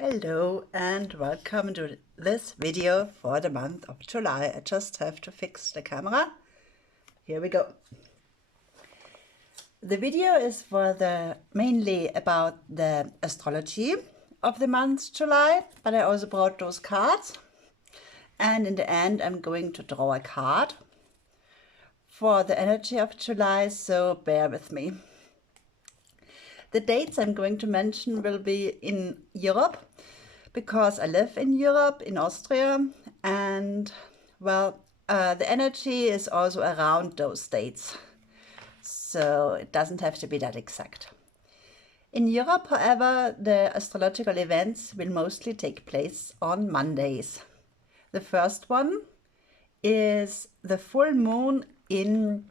Hello and welcome to this video for the month of July. I just have to fix the camera. Here we go. The video is mainly about the astrology of the month July, but I also brought those cards. And in the end, I'm going to draw a card for the energy of July, so bear with me. The dates I'm going to mention will be in Europe, because I live in Europe, in Austria, and well, the energy is also around those dates, so it doesn't have to be that exact. In Europe, however, the astrological events will mostly take place on Mondays. The first one is the full moon in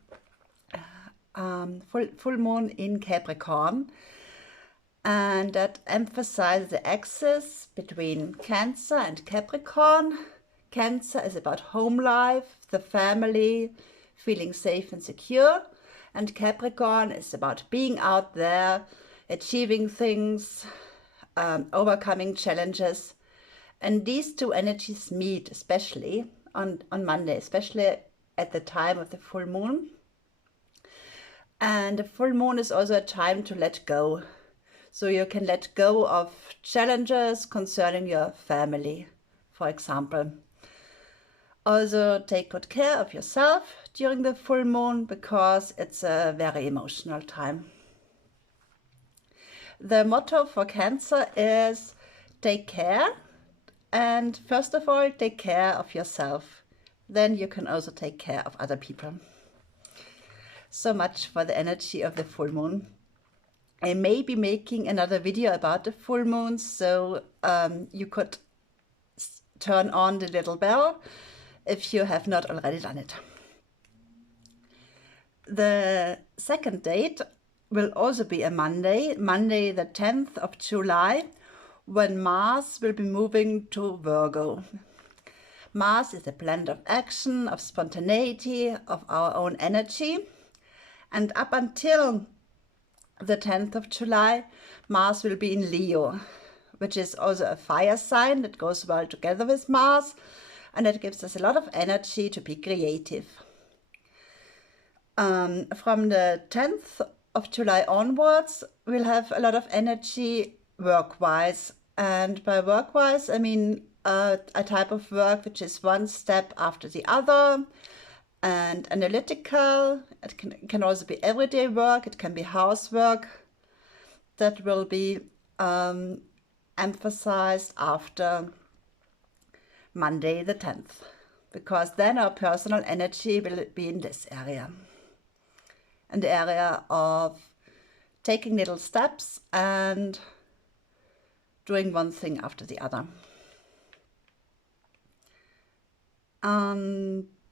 Capricorn, and that emphasizes the axis between Cancer and Capricorn. Cancer is about home life, the family, feeling safe and secure, and Capricorn is about being out there, achieving things, overcoming challenges. And these two energies meet especially on Monday, especially at the time of the full moon. And the full moon is also a time to let go. So you can let go of challenges concerning your family, for example. Also take good care of yourself during the full moon, because it's a very emotional time. The motto for Cancer is take care, and first of all, take care of yourself. Then you can also take care of other people. So much for the energy of the full moon. I may be making another video about the full moon, so you could turn on the little bell if you have not already done it. The second date will also be a Monday the 10th of July, when Mars will be moving to Virgo. Mars is a blend of action, of spontaneity, of our own energy. And up until the 10th of July, Mars will be in Leo, which is also a fire sign that goes well together with Mars, and that gives us a lot of energy to be creative. From the 10th of July onwards, we'll have a lot of energy work-wise. And by work-wise, I mean a type of work which is one step after the other, and analytical. It can also be everyday work, it can be housework. That will be emphasized after Monday the 10th, because then our personal energy will be in this area, in the area of taking little steps and doing one thing after the other.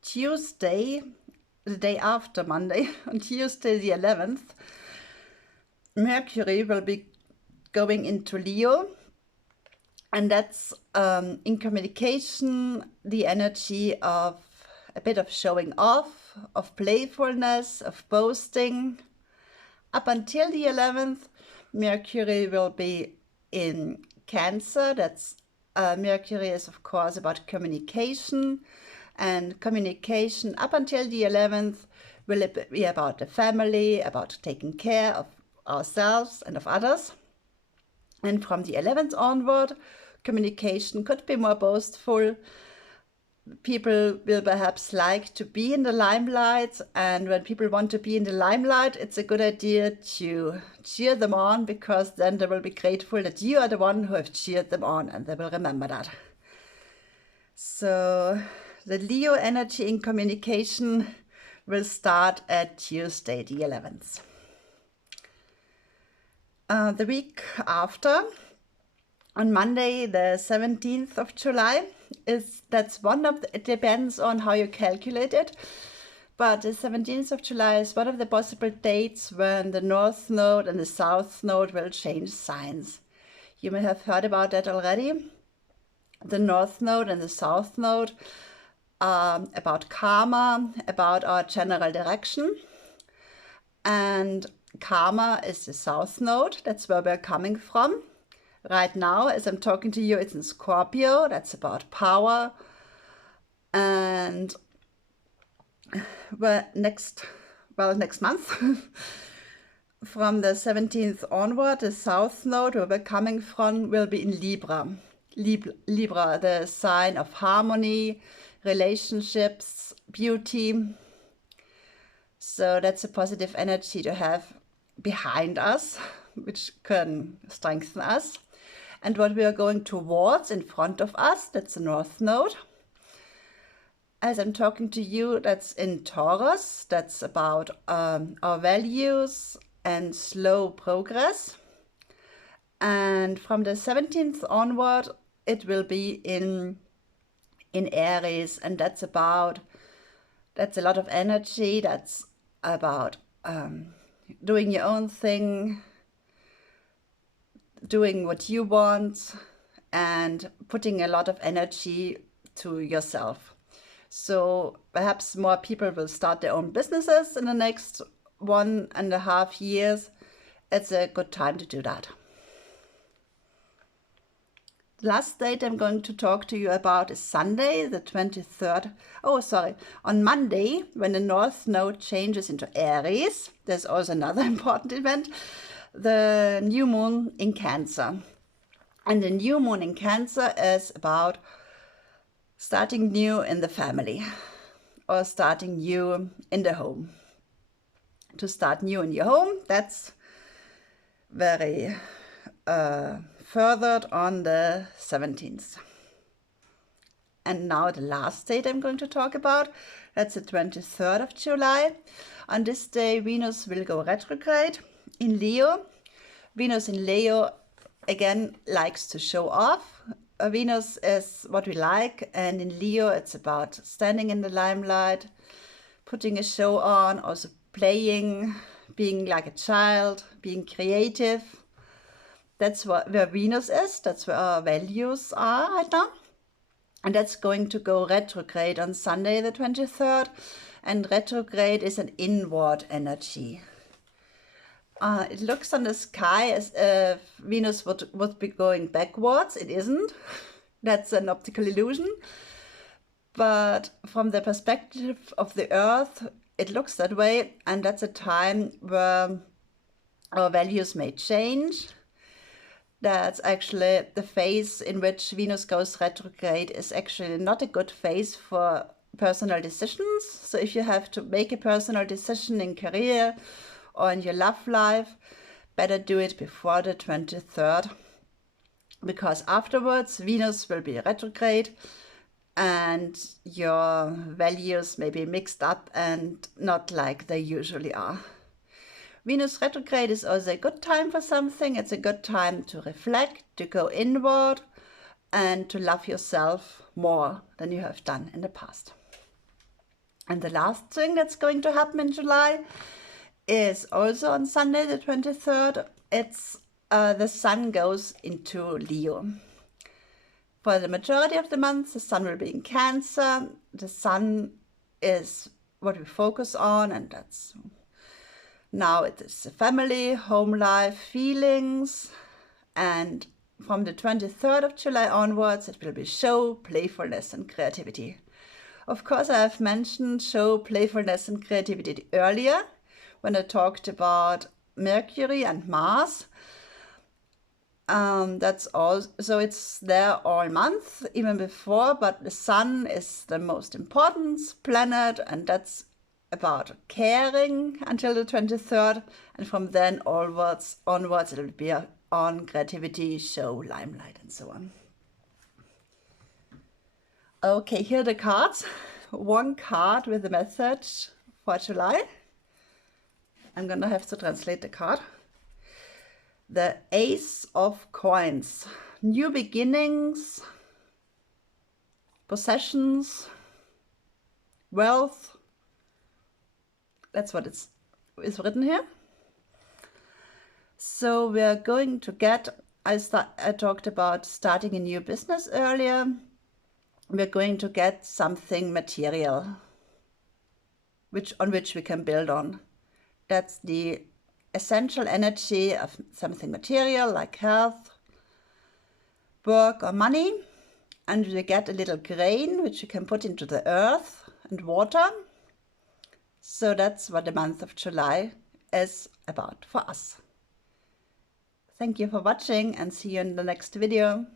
Tuesday, the day after Monday, on Tuesday the 11th, Mercury will be going into Leo, and that's in communication, the energy of a bit of showing off, of playfulness, of boasting. Up until the 11th, Mercury will be in Cancer. That's Mercury is of course about communication, and communication up until the 11th will be about the family, about taking care of ourselves and of others. And from the 11th onward, communication could be more boastful. People will perhaps like to be in the limelight, and when people want to be in the limelight, it's a good idea to cheer them on, because then they will be grateful that you are the one who have cheered them on, and they will remember that. So the Leo energy in communication will start at Tuesday the 11th. The week after, on Monday the 17th of July, it depends on how you calculate it, but the 17th of July is one of the possible dates when the North Node and the South Node will change signs. You may have heard about that already. The North Node and the South Node about karma, about our general direction. And karma is the South Node, that's where we're coming from. Right now, as I'm talking to you, it's in Scorpio. That's about power. And next month, from the 17th onward, the south node where we're coming from will be in Libra. Libra, the sign of harmony, relationships, beauty. So that's a positive energy to have behind us, which can strengthen us. And what we are going towards in front of us, that's the north node. As I'm talking to you, that's in Taurus. That's about our values and slow progress. And from the 17th onward, it will be in Aries, and that's a lot of energy. That's about doing your own thing, doing what you want, and putting a lot of energy to yourself. So perhaps more people will start their own businesses in the next 1.5 years. It's a good time to do that. The last date I'm going to talk to you about is Sunday, the 23rd. Oh, sorry. On Monday, when the North Node changes into Aries, there's also another important event, the new moon in Cancer. And the new moon in Cancer is about starting new in the family or starting new in the home. To start new in your home, that's very furthered on the 17th. And now the last date I'm going to talk about, that's the 23rd of July. On this day, Venus will go retrograde in Leo. Venus in Leo, again, likes to show off. Venus is what we like, and in Leo it's about standing in the limelight, putting a show on, also playing, being like a child, being creative. That's where Venus is, that's where our values are right now. And that's going to go retrograde on Sunday the 23rd, and retrograde is an inward energy. It looks on the sky as if Venus would be going backwards. It isn't. That's an optical illusion. But from the perspective of the Earth, it looks that way. And that's a time where our values may change. That's actually the phase in which Venus goes retrograde is actually not a good phase for personal decisions. So if you have to make a personal decision in career or in your love life, better do it before the 23rd, because afterwards Venus will be retrograde and your values may be mixed up and not like they usually are. Venus retrograde is also a good time for something. It's a good time to reflect, to go inward, and to love yourself more than you have done in the past. And the last thing that's going to happen in July is also on Sunday the 23rd. It's the sun goes into Leo. For the majority of the month, the sun will be in Cancer. The sun is what we focus on, and that's now it is the family, home life, feelings. And from the 23rd of July onwards, it will be show, playfulness, and creativity. Of course, I have mentioned show, playfulness, and creativity earlier when I talked about Mercury and Mars. That's all. So it's there all month, even before, but the sun is the most important planet, and that's about caring until the 23rd, and from then onwards it will be on creativity, show, limelight, and so on. Okay, here are the cards. One card with a message for July. I'm gonna have to translate the card. The Ace of Coins. New beginnings, possessions, wealth. That's what is written here. So we're going to get, I talked about starting a new business earlier. We're going to get something material, on which we can build on. That's the essential energy of something material like health, work or money, and you get a little grain which you can put into the earth and water. So that's what the month of July is about for us. Thank you for watching and see you in the next video.